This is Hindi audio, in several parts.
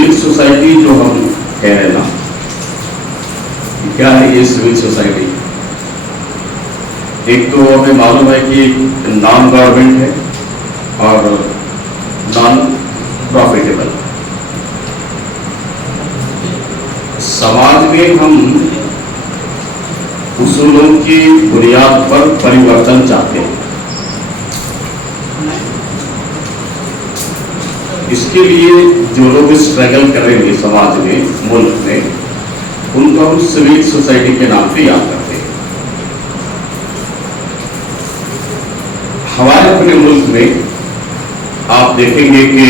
सिविल सोसाइटी जो हम कह रहे हैं ना, क्या है ये सिविल सोसाइटी? एक तो हमें मालूम है कि नॉन गवर्नमेंट है और नॉन प्रॉफिटेबल। समाज में हम उसूलों की बुनियाद पर परिवर्तन चाहते हैं। इसके लिए जो लोग स्ट्रगल करेंगे समाज में, मुल्क में, उनको हम सिविल सोसाइटी के नाम से याद करते हैं। हमारे अपने मुल्क में आप देखेंगे कि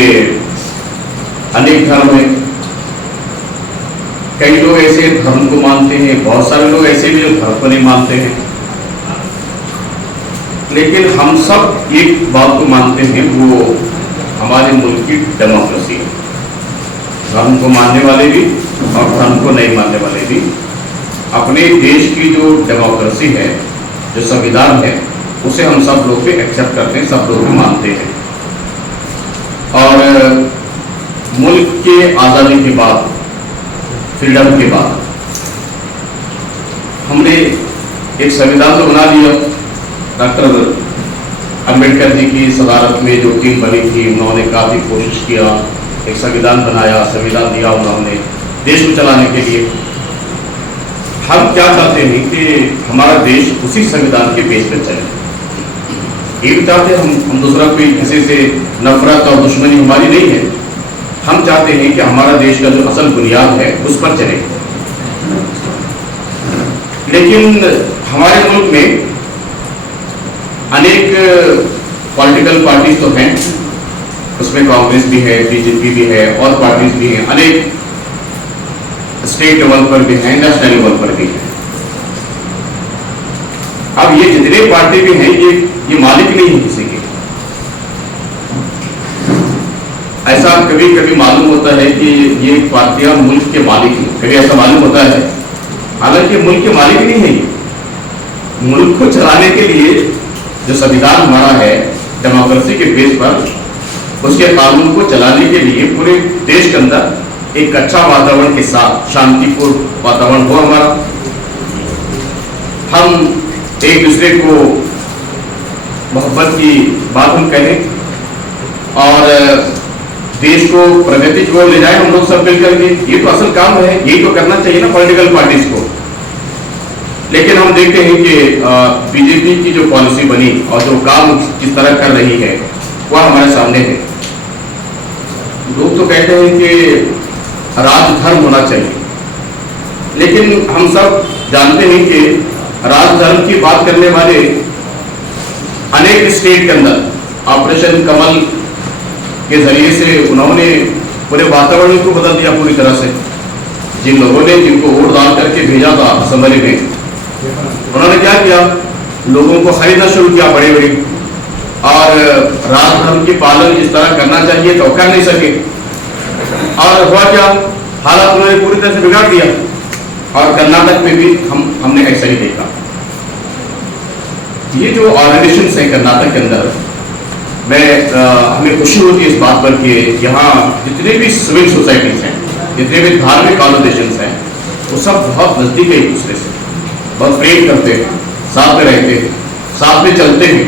अनेक धर्म हैं। कई लोग ऐसे धर्म को मानते हैं, बहुत सारे लोग ऐसे भी जो धर्म को नहीं मानते हैं, लेकिन हम सब एक बात को मानते हैं, वो हमारे मुल्क की डेमोक्रेसी है। धर्म को मानने वाले भी और धर्म को नहीं मानने वाले भी अपने देश की जो डेमोक्रेसी है, जो संविधान है, उसे हम सब लोग भी एक्सेप्ट करते हैं, सब लोग भी मानते हैं। और मुल्क के आज़ादी के बाद, फ्रीडम के बाद, हमने एक संविधान तो बना लिया। डॉक्टर अंबेडकर जी की सदारत में जो टीम बनी थी, उन्होंने काफ़ी कोशिश किया, एक संविधान बनाया, संविधान दिया उन्होंने देश को चलाने के लिए। हम क्या चाहते हैं कि हमारा देश उसी संविधान के बेस पर चले। ये भी चाहते हैं हम दूसरा कोई किसी से नफरत और दुश्मनी हमारी नहीं है। हम चाहते हैं कि हमारा देश का जो असल बुनियाद है उस पर चले। लेकिन हमारे मुल्क में अनेक पॉलिटिकल पार्टीज तो हैं, उसमें कांग्रेस भी है, बीजेपी भी है और पार्टीज भी हैं, अनेक स्टेट लेवल पर भी हैं, नेशनल लेवल पर भी हैं। अब ये जितने पार्टी भी हैं, ये मालिक नहीं है किसी के। ऐसा कभी कभी मालूम होता है कि ये पार्टियां मुल्क के मालिक हैं, कभी ऐसा मालूम होता है। हालांकि मुल्क के मालिक नहीं है। मुल्क को चलाने के लिए जो संविधान हमारा है डेमोक्रेसी के बेस पर, उसके कानून को चलाने के लिए पूरे देश के अंदर एक अच्छा वातावरण के साथ शांतिपूर्ण वातावरण हो हमारा। हम एक दूसरे को मोहब्बत की बात हम कहें और देश को प्रगति की ओर ले जाए हम लोग सब मिलकर के। ये तो असल काम है, यही तो करना चाहिए ना पॉलिटिकल पार्टीज को। लेकिन हम देखते हैं कि बीजेपी की जो पॉलिसी बनी और जो काम किस तरह कर रही है वह हमारे सामने है। लोग तो कहते हैं कि राजधर्म होना चाहिए, लेकिन हम सब जानते हैं कि राजधर्म की बात करने वाले अनेक स्टेट के अंदर ऑपरेशन कमल के जरिए से उन्होंने पूरे वातावरण को बदल दिया पूरी तरह से। जिन लोगों ने जिनको वोट डाल करके भेजा था असेंबली में, उन्होंने क्या किया, लोगों को खरीदना शुरू किया बड़े बड़े, और राजधर्म की पालन जिस तरह करना चाहिए तो कर नहीं सके। और हुआ क्या, हालात उन्होंने पूरी तरह से बिगाड़ दिया। और कर्नाटक में भी हमने ऐसा ही देखा। ये जो ऑर्गेनाइजेशंस हैं कर्नाटक के अंदर, हमें खुशी होती है इस बात पर कि यहाँ जितने भी सिविल सोसाइटीज हैं, जितने भी धार्मिक ऑर्गेनाइजेशंस हैं, वो सब बहुत नजदीक है एक दूसरे से, बहुत प्रेम करते हैं, साथ में रहते हैं, साथ में चलते हैं,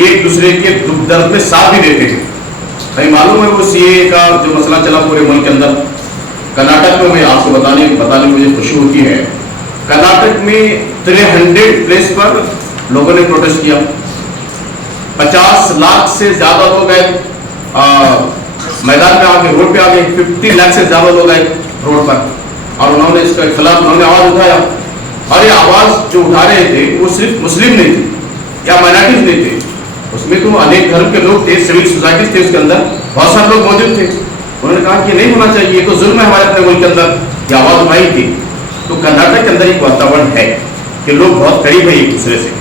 एक दूसरे के दुख दर्द में साथ भी देते हैं। हमें मालूम है वो सीए का जो मसला चला पूरे मुल्क के अंदर, कर्नाटक में मैं आपको बताने में मुझे खुशी होती है। कर्नाटक में 300 प्लेस पर लोगों ने प्रोटेस्ट किया। 50 लाख से ज्यादा लोग गए मैदान में आके, रोड पे आ गए। 50 लाख से ज्यादा लोग गए रोड पर, और उन्होंने इसके खिलाफ उन्होंने आवाज उठाया। और ये आवाज जो उठा रहे थे वो सिर्फ मुस्लिम नहीं थे या माइनॉरिटीज नहीं थे, उसमें तो अनेक धर्म के लोग थे, सिविल सोसाइटीज थे, उसके अंदर बहुत सारे लोग मौजूद थे। उन्होंने कहा कि नहीं होना चाहिए, तो जुल्म है हमारे अपने मुल्क के अंदर, ये आवाज उठाई थी। तो कर्नाटक के अंदर एक वातावरण है कि लोग बहुत करीब है एक दूसरे से।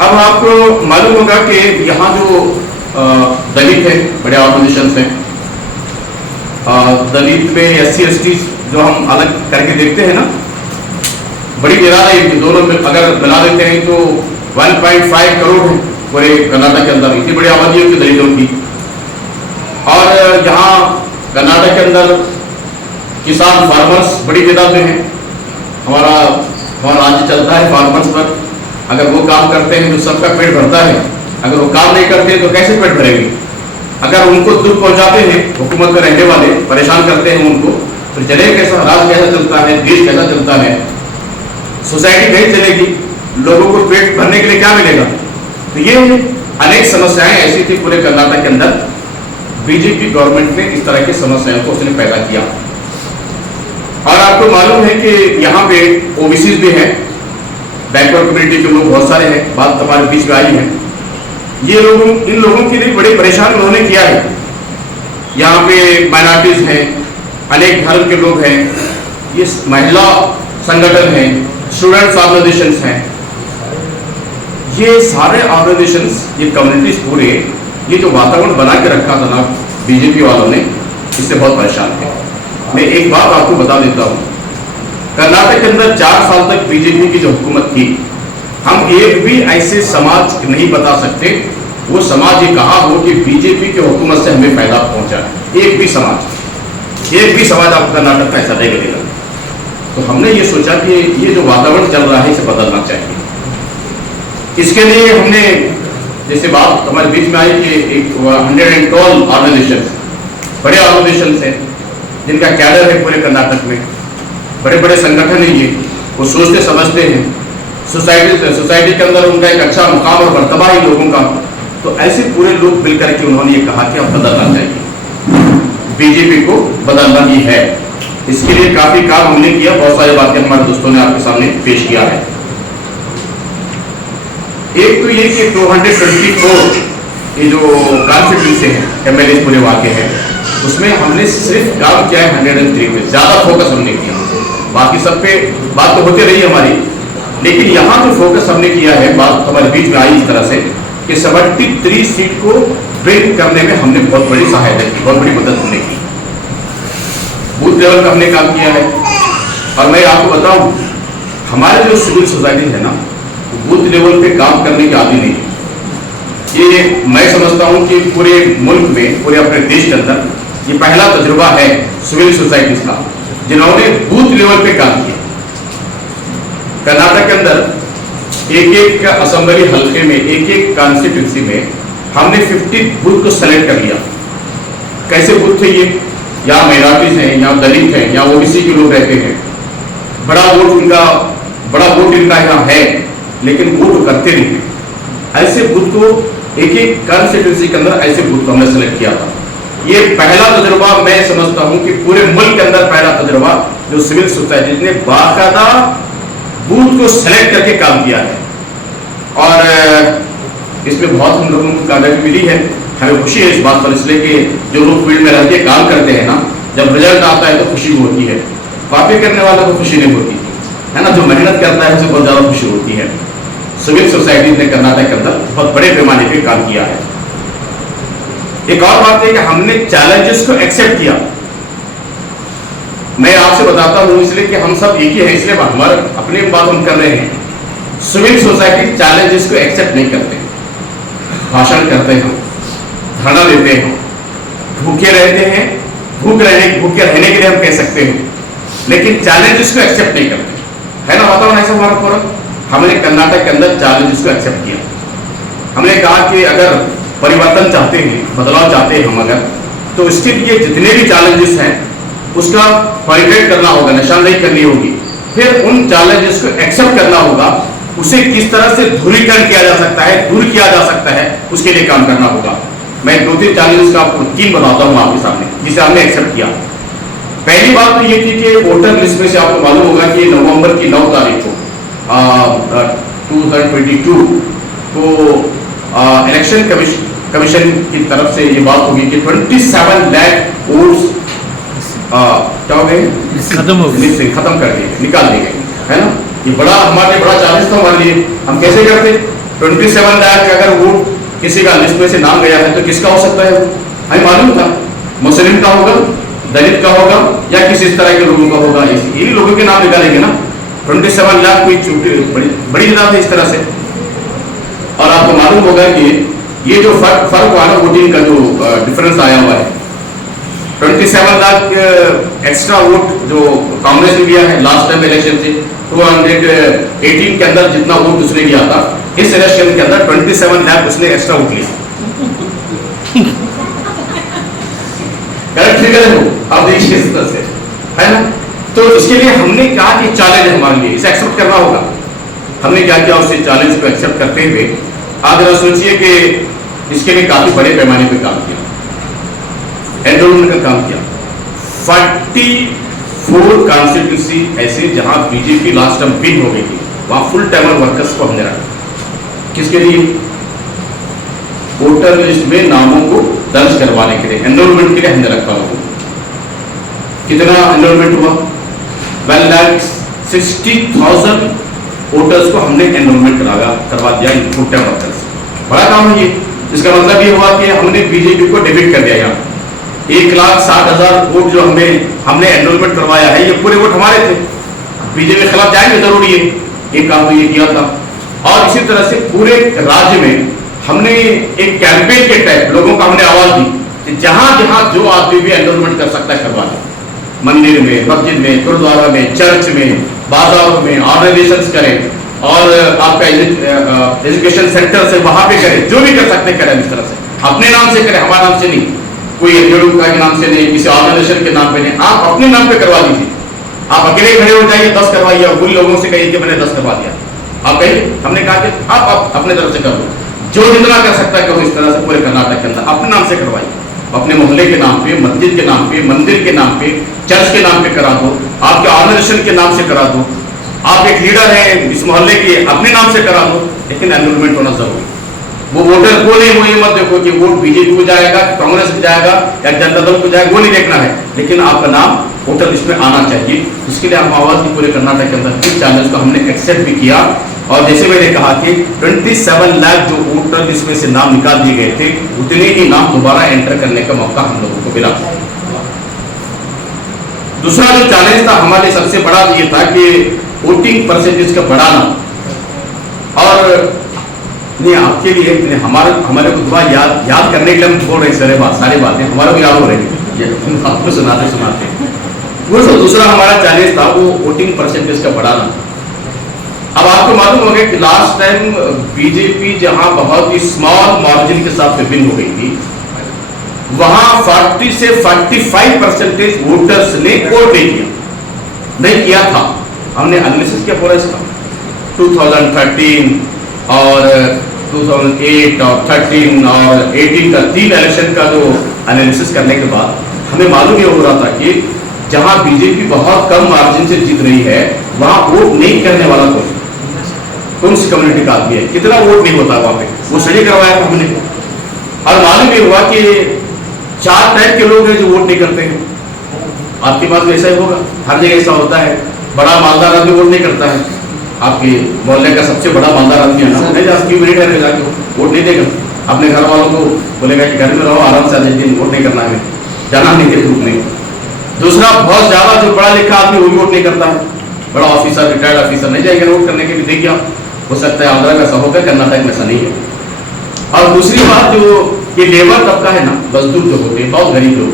अब आपको मालूम होगा कि यहाँ जो दलित है, बड़े ऑर्गेनाइजेशंस हैं, दलित में SC ST जो हम अलग करके देखते हैं ना, बड़ी गिरा है इनकी, दोनों में अगर मिला देते हैं तो 1.5 करोड़ है पूरे कर्नाटक के अंदर। इतनी बड़ी आबादी है दलितों की। और यहाँ कर्नाटक के अंदर किसान फार्मर्स बड़ी तादाद में हैं। हमारा राज्य चलता है फार्मर्स पर। अगर वो काम करते हैं तो सबका पेट भरता है, अगर वो काम नहीं करते तो कैसे पेट भरेंगे। अगर उनको दुख पहुंचाते हैं, हुकूमत में रहने वाले परेशान करते हैं उनको, तो चलेगा कैसा, राज्य कैसा चलता है, देश कैसा चलता है, सोसाइटी नहीं चलेगी, लोगों को पेट भरने के लिए क्या मिलेगा। तो ये अनेक समस्याएं ऐसी थी पूरे कर्नाटक के अंदर। बीजेपी गवर्नमेंट ने इस तरह की समस्याओं को उसने पैदा किया। और आपको मालूम है कि यहाँ पे ओबीसी भी हैं, बैकवर्ड कम्युनिटी के लोग बहुत सारे हैं, बात हमारे बीच में आई है। ये लोगों, इन लोगों के लिए बड़े परेशान उन्होंने किया है। यहाँ पे माइनॉरिटीज हैं, अनेक धर्म के लोग हैं, ये महिला संगठन हैं, स्टूडेंट्स ऑर्गेनाइजेशंस हैं, ये सारे ऑर्गेनाइजेशंस, ये कम्युनिटीज पूरे, ये जो वातावरण बना के रखा था ना बीजेपी वालों ने, इससे बहुत परेशान थे। मैं एक बात आपको बता देता हूँ, कर्नाटक के अंदर 4 साल तक बीजेपी की जो हुकूमत थी, हम एक भी ऐसे समाज नहीं बता सकते वो समाज ये कहा हो कि बीजेपी की हुकूमत से हमें फायदा पहुंचा है। एक भी समाज आपको कर्नाटक में ऐसा नहीं मिलेगा। तो हमने ये सोचा कि ये जो वातावरण चल रहा है इसे बदलना चाहिए। इसके लिए हमने, जैसे बात हमारे बीच में आई कि एक 112 ऑर्गेनाइजेशन, बड़े ऑर्गेनाइजेशन हैं जिनका कैडर है पूरे कर्नाटक में, बड़े बड़े संगठन है, ये वो सोचते समझते हैं, सोसाइटी के अंदर उनका एक अच्छा मुकाम और मर्तबा है लोगों का। तो ऐसे पूरे लोग मिलकर के उन्होंने ये कहा कि अब बदलना चाहिए, बीजेपी को बदलना ही है। इसके लिए काफी काम हमने किया, बहुत सारी बातें हमारे दोस्तों ने आपके सामने पेश किया है। एक तो ये कि 224 ये जो कॉन्स्टिट्यूंसी है, एमएलए पूरे वाक़े हैं, उसमें हमने सिर्फ काम किया है 103 में, ज्यादा फोकस हमने किया। बाकी सब पे बात तो होती रही हमारी, लेकिन यहाँ जो फोकस हमने किया है, बात हमारे बीच में आई इस तरह से कि 73 सीट को ब्रेक करने में हमने बहुत बड़ी सहायता की, बहुत बड़ी मदद हमने की। बूथ लेवल का हमने काम किया है। और मैं आपको बताऊं, हमारे जो सिविल सोसाइटी है ना, बूथ लेवल पे काम करने की आदि नहीं है। ये मैं समझता हूं कि पूरे मुल्क में, पूरे अपने देश के अंदर ये पहला तजुर्बा है सिविल सोसाइटीज का जिन्होंने बूथ लेवल पे काम किया। कर्नाटक के अंदर एक असेंबली हल्के में, एक कॉन्स्टिट्यूंसी में हमने 50 बूथ को सेलेक्ट कर लिया। कैसे बूथ थे ये, यहाँ माइनॉरिटीज हैं, यहाँ दलित हैं, यहाँ ओबीसी के लोग रहते हैं, बड़ा वोट इनका यहाँ है, लेकिन वोट करते नहीं है। ऐसे बूथ को एक कॉन्स्टिट्यूंसी के अंदर ऐसे बूथ को हमने सेलेक्ट किया था। ये पहला तजुर्बा मैं समझता हूं कि पूरे मुल्क के अंदर पहला तजुर्बा जो सिविल सोसाइटी ने बाकायदा बूथ को सेलेक्ट करके काम किया है। और इसमें बहुत हम लोगों को कामयाबी मिली है, हमें खुशी है इस बात पर, इसलिए कि जो लोग फील्ड में रह के काम करते हैं ना, जब रिजल्ट आता है तो खुशी होती है। कॉपी करने वालों को खुशी नहीं होती है ना, जो मेहनत करता है उसे बहुत ज्यादा खुशी होती है। सिविल सोसाइटी ने कर्नाटक के अंदर बहुत बड़े पैमाने पे काम किया है। एक और बात है कि हमने चैलेंजेस को एक्सेप्ट किया। मैं आपसे बताता हूं इसलिए कि हम सब एक ही हैं, इसलिए हमारे अपनी बात हम कर रहे हैं। सिविल सोसाइटी चैलेंजेस को एक्सेप्ट नहीं करते, भाषण करते हैं, धरना देते हैं, भूखे रहते हैं, भूखे रहने के लिए हम कह सकते हैं, लेकिन चैलेंजेस को एक्सेप्ट नहीं करते, है ना। वातावरण ऐसा हमारा पूरा, हमने कर्नाटक के अंदर चैलेंजेस को एक्सेप्ट किया। हमने कहा कि अगर परिवर्तन चाहते हैं, बदलाव चाहते हैं हम अगर, तो इसके लिए जितने भी चैलेंजेस हैं उसका पॉइंट करना होगा, निशानदेही करनी होगी, फिर उन चैलेंजेस को एक्सेप्ट करना होगा, उसे किस तरह से दूरीकरण किया जा सकता है, दूर किया जा सकता है, उसके लिए काम करना होगा। मैं 2-3 चैलेंजेस का आपको 3 बताता हूं आपके सामने, जिसे हमने एक्सेप्ट किया। पहली बात तो ये थी कि वोटर लिस्ट में से आपको मालूम होगा कि नवंबर की 9 तारीख को 2022 को इलेक्शन कमीशन की तरफ से ये बात होगी कि 27 लाख वोट्स क्या हो गए, खत्म कर दिए, निकाल दिए गए, है ना। ये बड़ा हमारे लिए बड़ा चैलेंज था हमारे लिए। हम कैसे करते, 27 लाख अगर वोट किसी का लिस्ट में से नाम गया है तो किसका हो सकता है, हमें मालूम था मुस्लिम का होगा, दलित का होगा, या किसी इस तरह के लोगों का होगा, यही लोगों के नाम निकालेंगे ना। 27 लाख कोई बड़ी तादाद है इस तरह से। और आपको मालूम होगा कि ये जो फर्क हुआ ना, वोटिंग का जो डिफरेंस आया हुआ है, 27 लाख एक्स्ट्रा वोट जो कांग्रेस ने दिया है लास्ट टाइम इलेक्शन से, 218 के अंदर जितना वोट उसने लिया था, इस इलेक्शन के अंदर 27 लाख उसने एक्स्ट्रा वोट लिया। करेक्ट फिगर है वो, आप देखिए इस तरह से, है ना। तो इसके लिए हमने कहा कि चैलेंज है हमारे लिए, इसे एक्सेप्ट करना होगा। हमने क्या किया, उस चैलेंज को एक्सेप्ट करते हुए आप जरा सोचिए कि इसके लिए काफी बड़े पैमाने पर काम किया, एनरोलमेंट का काम किया। 44 कॉन्स्टिट्यूंसी ऐसे जहां बीजेपी लास्ट टाइम विन हो गई थी, वहां फुल टाइमर वर्कर्स को हमने रखा। किसके लिए? वोटर लिस्ट में नामों को दर्ज करवाने के लिए, एनरोलमेंट के लिए हमने रखा लोगों को। कितना एनरोलमेंट हुआ? 1,60,000 वोटर्स को हमने एनरोलमेंट करवा दिया फुल टाइम वर्कर्स। बड़ा काम है ये। इसका मतलब ये हुआ कि हमने बीजेपी को डिफीट कर दिया। यहाँ 1,60,000 वोट जो हमने एनरोलमेंट करवाया है, ये पूरे वोट हमारे थे। बीजेपी के खिलाफ जाएंगे जरूरी है, एक काम तो ये किया था। और इसी तरह से पूरे राज्य में हमने एक कैंपेन के टाइप लोगों को हमने आवाज दी कि जहां जहां जो आदमी भी एनरोलमेंट कर सकता है करवा दे। मंदिर में, मस्जिद में, गुरुद्वारा में, चर्च में, बाजारों में ऑर्गेनाइजेशंस करें, और आपका एजुकेशन सेंटर से वहां पे करें, जो भी कर सकते करें। इस तरह से अपने नाम से करें, हमारे नाम से नहीं, कोई के नाम से नहीं, किसी ऑर्गेनाइजेशन के नाम पे नहीं, आप अपने नाम पे करवा दीजिए। आप अकेले खड़े हो जाइए, 10 करवाइए, और बुरी लोगों से कहिए कि मैंने 10 करवा दिया। आप कहिए, हमने कहा कि आप अपने तरफ से कर लो, जो जितना कर सकता है करो। इस तरह से पूरे कर्नाटक के अंदर अपने नाम से करवाइए, अपने मोहल्ले के नाम पे, मस्जिद के नाम पे, मंदिर के नाम पे, चर्च के नाम पे करा दो, आपके ऑर्गेनाइजेशन के नाम से करा दो। आप एक लीडर हैं इस मोहल्ले के, अपने नाम से करा दो, लेकिन एनरोलमेंट होना जरूरी। वो वोटर को नहीं, वो ये मत देखो कि वोट बीजेपी को जाएगा, कांग्रेस को जाएगा या जनता दल को जाएगा, वो नहीं देखना है, लेकिन आपका नाम वोटर लिस्ट में आना चाहिए। इसके लिए हम आवाज की पूरे कर्नाटक के अंदर इस चैलेंज को हमने एक्सेप्ट भी किया। और जैसे मैंने कहा कि 27 लाख जो वोटर लिस्ट में से नाम निकाल दिए गए थे, उतने ही नाम दोबारा एंटर करने का मौका हम लोगों को मिला। दूसरा जो चैलेंज था हमारे सबसे बड़ा ये था कि वोटिंग परसेंटेज का बढ़ाना। और नहीं, आपके लिए हमारे को दुआ याद करने के लिए हम बोल रहे हैं, सारी बातें हमारे को याद हो रही है, आपको सुनाते वो सब। दूसरा हमारा चैलेंज था वो वोटिंग परसेंटेज का बढ़ाना। अब आपको मालूम हो गया कि लास्ट टाइम बीजेपी जहां बहुत ही स्मॉल मार्जिन के साथ विन हो गई थी, वहां 40 से 45% वोटर्स ने वोट नहीं किया था। हमने एनालिसिस किया पूरा इसका 2013 और 2008 और 13 और 18 का 3 इलेक्शन का जो एनालिसिस करने के बाद हमें मालूम ये हो रहा था कि जहां बीजेपी बहुत कम मार्जिन से जीत रही है, वहां वोट नहीं करने वाला कौन सी कम्युनिटी का आदमी है, कितना वोट नहीं होता वहां पे, वो स्टडी करवाया था हमने। और मालूम ये हुआ कि 4 टाइप के लोग हैं जो वोट नहीं करते हैं। आपके पास भी ऐसा ही होगा, हर जगह ऐसा होता है। बड़ा मालदार आदमी वोट नहीं करता है, आपके मोहल्ले का सबसे बड़ा मालदार आदमी है ना, नहीं जाके वोट नहीं देगा, अपने घर वालों को बोलेगा कि घर में रहो आराम से, लेकिन वोट नहीं करना है, जाना नहीं दे ग्रुप नहीं। दूसरा, बहुत ज्यादा जो पढ़ा लिखा आदमी वो भी वोट नहीं करता है, बड़ा ऑफिसर, रिटायर्ड ऑफिसर नहीं जाएगा वोट करने के लिए। देखिए, हो सकता है आंध्रा का ऐसा होगा, कर्नाटक में ऐसा नहीं है। और दूसरी बात, जो ये लेबर तबका है ना, मजदूर जो होते हैं, बहुत गरीब लोग,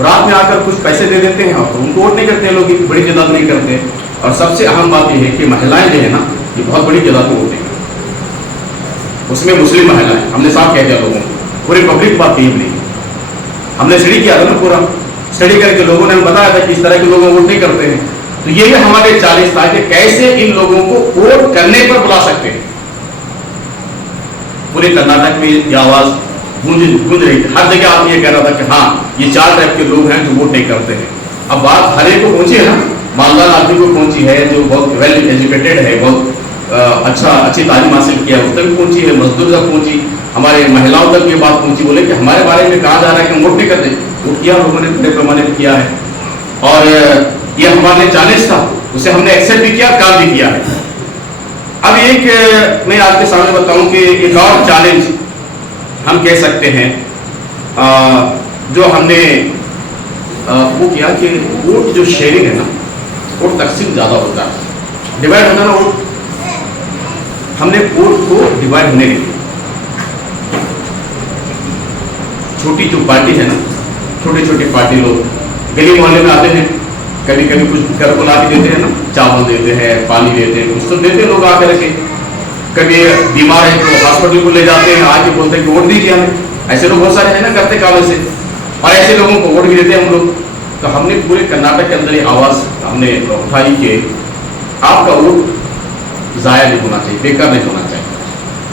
रात में आकर कुछ पैसे दे देते हैं, तो उनको वोट नहीं करते हैं लोग, बड़ी तादाद नहीं करते। और सबसे अहम बात यह है कि महिलाएं जो है ना, ये बहुत बड़ी तादाद में वोट नहीं करती, उसमें मुस्लिम महिलाएं। हमने साफ कह दिया लोगों को, पूरी पब्लिक बात कही नहीं, हमने स्टडी किया था ना, पूरा स्टडी करके लोगों ने बताया था कि इस तरह के लोग वोट नहीं करते हैं। तो ये हमारे चैलेंज था कि कैसे इन लोगों को वोट करने पर बुला सकते हैं। पूरे कर्नाटक में ये आवाज गूंज रही थी, हर जगह आप ये कह रहा था कि हाँ, ये 4 टाइप के लोग हैं जो वोट नहीं करते हैं। अब बात हर एक को पहुंची है ना, मालदार आदमी को पहुंची है, जो बहुत वेल एजुकेटेड है, बहुत अच्छी तालीम हासिल किया, उस तक पहुंची है, मजदूर तक पहुंची, हमारे महिलाओं तक ये बात पहुंची। बोले कि हमारे बारे में कहा जा रहा है कि हम वोट नहीं करते, वोट किया लोगों ने बड़े पैमाने पर किया है। और ये हमारे चैलेंज था, उसे हमने एक्सेप्ट भी किया, काम भी किया है। अब एक मैं आपके सामने बताऊं कि एक और चैलेंज हम कह सकते हैं, जो हमने वो किया कि वोट जो शेयरिंग है ना, वोट तकसीम ज्यादा होता है, डिवाइड होता है ना वोट, हमने वोट को डिवाइड होने नहीं दिया। छोटी जो पार्टी है ना, छोटे छोटे पार्टी लोग गली मोहल्ले में आते हैं, कभी कभी कुछ घर को ला के देते हैं ना, चावल देते हैं, पानी देते हैं, कुछ तो देते हैं लोग आकर के। कभी बीमार है तो हॉस्पिटल को ले जाते हैं, आके बोलते हैं कि वोट दीजिए हमें। ऐसे लोग बहुत सारे हैं ना करते काम ऐसे, और ऐसे लोगों को वोट भी देते हैं हम लोग। तो हमने पूरे कर्नाटक के अंदर ये आवाज़ हमने उठाई कि आपका वोट ज़ाया नहीं होना चाहिए, बेकार नहीं होना चाहिए।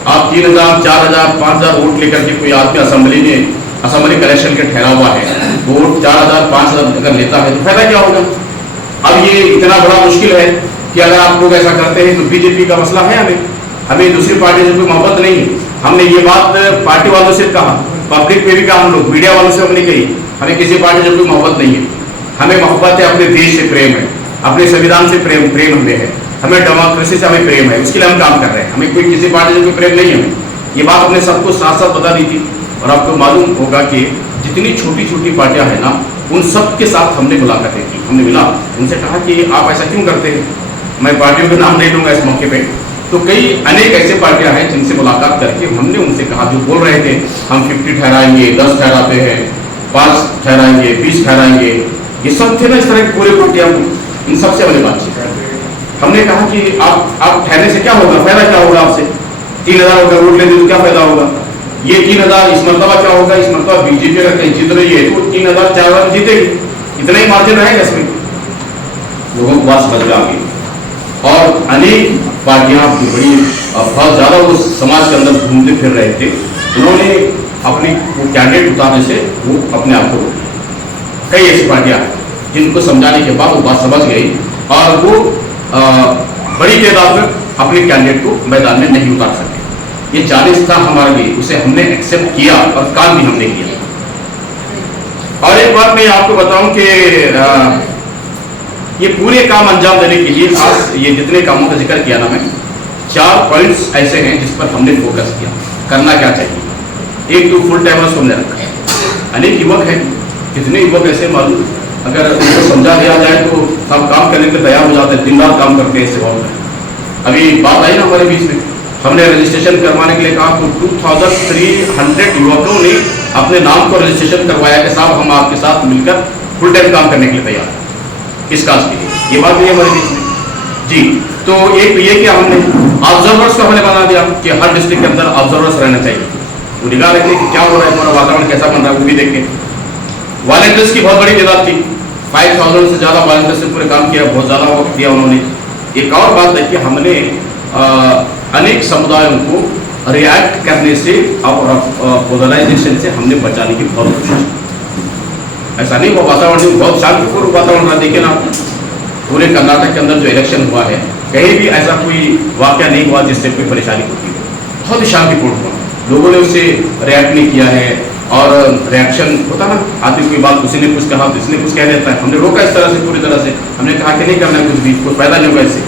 आप 3000, 4000, 5000 वोट लेकर के कोई आदमी असेंबली का इलेक्शन के ठहरा हुआ है, वोट 4000, 5000 अगर लेता है तो फायदा क्या होगा। अब ये इतना बड़ा मुश्किल है कि अगर आप लोग ऐसा करते हैं तो बीजेपी का मसला है, हमें दूसरी पार्टी से कोई मोहब्बत नहीं है। हमने ये बात पार्टी वालों से कहा, पब्लिक में भी कहा, हम लोग मीडिया वालों से हमने कही, हमें किसी पार्टी से कोई मोहब्बत नहीं है। हमें मोहब्बत है अपने देश से, प्रेम है, अपने संविधान से प्रेम हमें है, हमें डेमोक्रेसी से हमें प्रेम है, उसके लिए हम काम कर रहे हैं। हमें कोई किसी पार्टी से कोई प्रेम नहीं है। ये बात हमने सबको साथ साथ बता दी थी। और आपको मालूम होगा कि जितनी छोटी छोटी पार्टियां हैं ना, उन सब के साथ हमने मुलाकातें की। हमने मिला, उनसे कहा कि आप ऐसा क्यों करते हैं। मैं पार्टियों के नाम नहीं लूँगा इस मौके पे। तो कई अनेक ऐसे पार्टियां हैं जिनसे मुलाकात करके हमने उनसे कहा, जो बोल रहे थे हम 50 ठहराएंगे, 10 ठहराते हैं, 5 ठहराएंगे, 20 ठहराएंगे, ये सब थे ना इस तरह की पूरे पार्टियां, इन सबसे हमने बातचीत की। हमने कहा कि आप ठहरने से क्या होगा, फायदा क्या होगा आपसे। 3000 अगर वोट लेते तो क्या फायदा होगा। ये 3000 इस मरतबा क्या होगा, इस मरतबा बीजेपी अगर कहीं जीत रही है तो 3000, 4000 जीतेगी, इतना ही मार्जिन रहेगा इसमें। लोगों को बात समझ में आ गई। और अनेक पार्टियां बड़ी बहुत ज़्यादा वो समाज के अंदर घूमते फिर रहे थे, उन्होंने अपनी वो कैंडिडेट उतारने से वो अपने आप को रोक लिया। कई ऐसी पार्टियां जिनको समझाने के बाद वो बात समझ गई और वो बड़ी तादाद में अपने कैंडिडेट को मैदान में नहीं उतार सके। ये 40 था हमारे लिए, उसे हमने एक्सेप्ट किया और काम भी हमने किया। और एक बात मैं आपको बताऊं कि ये पूरे काम अंजाम देने के लिए आज ये जितने कामों का जिक्र किया ना, मैं 4 पॉइंट्स ऐसे हैं जिस पर हमने फोकस किया। करना क्या चाहिए। एक तो फुल टाइमर्स हमने रखा है। अनेक युवक हैं, कितने युवक ऐसे मालूम, अगर उनको समझा दिया जाए तो सब काम करने के तैयार हो जाते हैं, दिन रात काम करते हैं। इससे बहुत अभी बात आई ना हमारे बीच में, हमने रजिस्ट्रेशन करवाने के लिए कहा तो 2300 युवकों ने अपने नाम को रजिस्ट्रेशन करवाया कि साहब हम आपके साथ मिलकर फुल टाइम काम करने के लिए तैयार हैं इस काज के लिए। ये बात भी हमारे बीच में जी। तो एक तो ये कि हमने ऑब्जर्वर्स को हमने बना दिया कि हर डिस्ट्रिक्ट के अंदर ऑब्जर्वर्स रहना चाहिए, वो निगाह रखें कि क्या हो रहा है, हमारा वातावरण कैसा बन रहा है, वो भी देखें। वॉलंटियर्स की बहुत बड़ी तादाद थी, 5000 से ज़्यादा वॉलंटियर्स से पूरे काम किया, बहुत ज़्यादा वक्त दिया उन्होंने। एक और बात है कि हमने अनेक समुदायों को रिएक्ट करने से और पोलराइजेशन से हमने बचाने की बहुत कोशिश की। ऐसा नहीं हुआ, वातावरण बहुत शांतिपूर्ण वातावरण रहा। देखिए ना, पूरे कर्नाटक के अंदर जो इलेक्शन हुआ है, कहीं भी ऐसा कोई वाकया नहीं हुआ जिससे कोई परेशानी होती है। बहुत ही शांतिपूर्ण हुआ, लोगों ने उससे रिएक्ट नहीं किया है। और रिएक्शन होता ना, आदमी कोई बात किसी ने कुछ कहा तो इसने कुछ कह देता है, हमने रोका इस तरह से, पूरी तरह से हमने कहा कि नहीं करना है कुछ भी, कोई फायदा नहीं होगा इससे।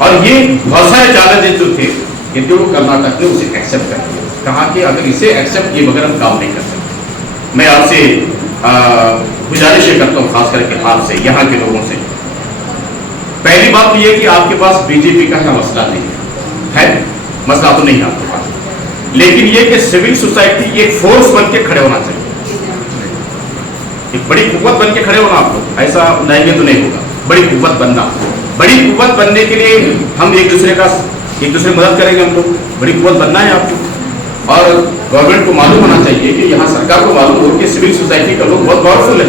और ये बहुत सारे चैलेंजेस जो थे, ये तो कर्नाटक ने उसे एक्सेप्ट कर लिया, कहा कि अगर इसे एक्सेप्ट किए बगैर हम काम नहीं कर सकते। मैं आपसे गुजारिश करता हूँ, खास करके आपसे, यहाँ के लोगों से। पहली बात तो ये कि आपके पास बीजेपी का क्या मसला नहीं है, मसला तो नहीं है आपके पास, लेकिन ये कि सिविल सोसाइटी एक फोर्स बन के खड़े होना चाहिए, एक बड़ी कुव्वत बन के खड़े होना। आप लोग ऐसा नहीं तो नहीं होगा, बड़ी कुव्वत बनना। बड़ी कुव्वत बनने के लिए हम एक दूसरे मदद करेंगे। हम लोग बड़ी कुव्वत बनना है आपको। और गवर्नमेंट को मालूम होना चाहिए कि यहाँ सरकार को मालूम हो कि सिविल सोसाइटी का लोग बहुत पावरफुल है।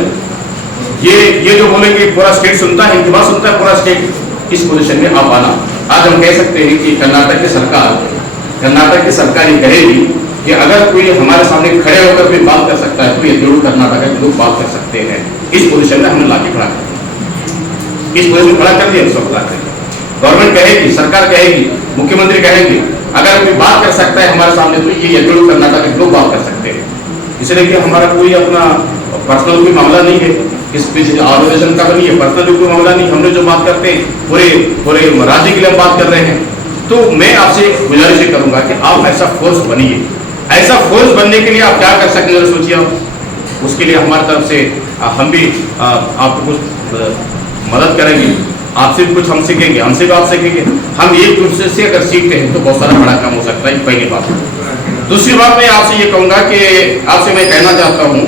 ये जो बोलेंगे पूरा स्टेट सुनता है, इनकी बात सुनता है पूरा स्टेट। इस पोजीशन में आप आना, आज हम कह सकते हैं कि कर्नाटक की सरकार ये कहेगी कि अगर कोई हमारे सामने खड़े होकर कोई बात कर सकता है तो ये जरूर कर्नाटक के लोग बात कर सकते हैं। इस पोजीशन में हमने लाके खड़ा कर दिया, इस पोजीशन में खड़ा कर दिया। गवर्नमेंट कहेगी, सरकार कहेगी, मुख्यमंत्री कहेंगे, अगर कोई बात कर सकता है हमारे सामने तो ये जरूर कर्नाटक के लोग बात कर सकते हैं। इसलिए कि हमारा कोई अपना पर्सनल कोई मामला नहीं है, इस ऑर्गेनाइजेशन का नहीं है, पर्सनल कोई मामला नहीं। हमने जो बात करते हैं पूरे राज्य के लिए हम बात कर रहे हैं। तो मैं आपसे गुजारिश करूंगा कि आप ऐसा फोर्स बनिए। ऐसा फोर्स बनने के लिए आप क्या कर सकते हैं सोचिए। उसके लिए हमारी तरफ से हम भी आपको कुछ मदद करेंगे, आपसे भी कुछ हम सीखेंगे, हमसे भी आप सीखेंगे। हम एक दूसरे से अगर सीखते हैं तो बहुत सारा बड़ा काम हो सकता है। पहली बात। दूसरी बात मैं आपसे ये कहूँगा कि आपसे मैं कहना चाहता हूँ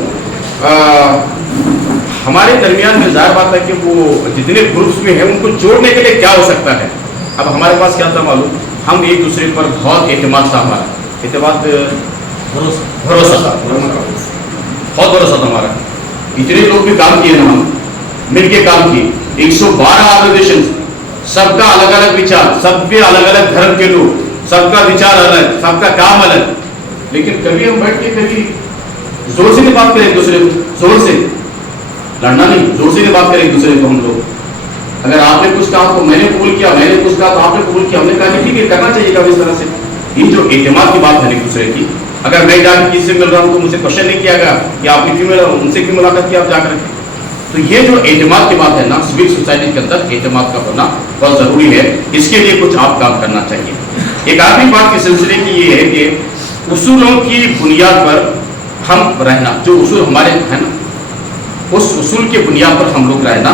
हमारे दरमियान में जाहिर बात है कि वो जितने ग्रुप्स में हैं उनको जोड़ने के लिए क्या हो सकता है। अब हमारे पास क्या था मालूम, हम एक दूसरे पर बहुत एतमाद था, हमारा एतमाद भरोसा था, बहुत भरोसा था हमारा। इतने लोग भी काम किए ना, हम मिलके काम किए, 112 ऑर्गेनाइजेशन, सबका अलग अलग विचार, सब भी अलग अलग धर्म के लोग, सबका विचार अलग, सबका काम अलग, लेकिन कभी हम बैठ के कभी जोर से नहीं बात करें एक दूसरे को, जोर से लड़ना नहीं, जोर से नहीं बात करें एक दूसरे को। हम लोग अगर आपने कुछ कहा तो मैंने कबूल किया, मैंने कुछ कहा तो आपने कबूल किया, हमने कहा ठीक है करना चाहिए कभी इस तरह से। ये जो एतमाद की बात है एक दूसरे की, अगर मैं जाकर किसी से मिल रहा हूँ तो मुझे क्वेश्चन नहीं किया गया कि आपने क्यों मिला, उनसे क्यों मुलाकात किया आप जाकर के। तो ये जो एतमाद की बात है ना, सिविल सोसाइटी के अंदर एतमाद का होना बहुत जरूरी है, इसके लिए कुछ आप काम करना चाहिए। एक आखिरी बात के सिलसिले की ये है कि उसूलों की बुनियाद पर हम रहना, जो उसूल हमारे है ना, उस उसूल के बुनियाद पर हम लोग रहना,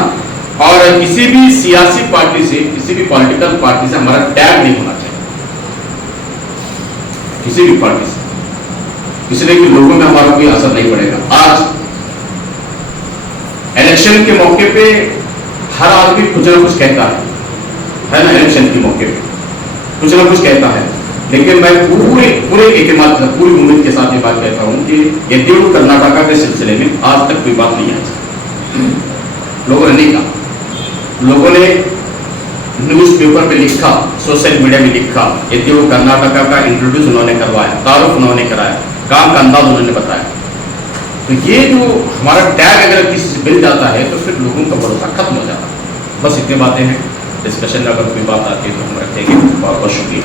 और किसी भी सियासी पार्टी से, किसी भी पॉलिटिकल पार्टी से हमारा टैग नहीं होना चाहिए, किसी भी पार्टी से, इसलिए कि लोगों में हमारा कोई असर नहीं पड़ेगा। आज इलेक्शन के मौके पे हर आदमी कुछ ना कुछ कहता है ना, इलेक्शन के मौके पे कुछ ना कुछ कहता है, लेकिन मैं पूरे एतमाद के साथ, पूरी उम्मीद के साथ ये बात कहता हूं कि येदियुरप्पा कर्नाटका के सिलसिले में आज तक कोई बात नहीं आई, लोगों ने नहीं कहा। लोगों ने न्यूज़पेपर पे लिखा, सोशल मीडिया में लिखा, येदियुरप्पा कर्नाटका का इंट्रोड्यूस उन्होंने करवाया, तारुफ उन्होंने कराया, काम का अंदाज उन्होंने बताया। तो ये जो हमारा टैग अगर किसी से मिल जाता है तो फिर लोगों का भरोसा खत्म हो जाता है। बस इतनी बातें हैं, डिस्कशन में अगर कोई बात आती है तो हम रखेंगे। बहुत बहुत शुक्रिया।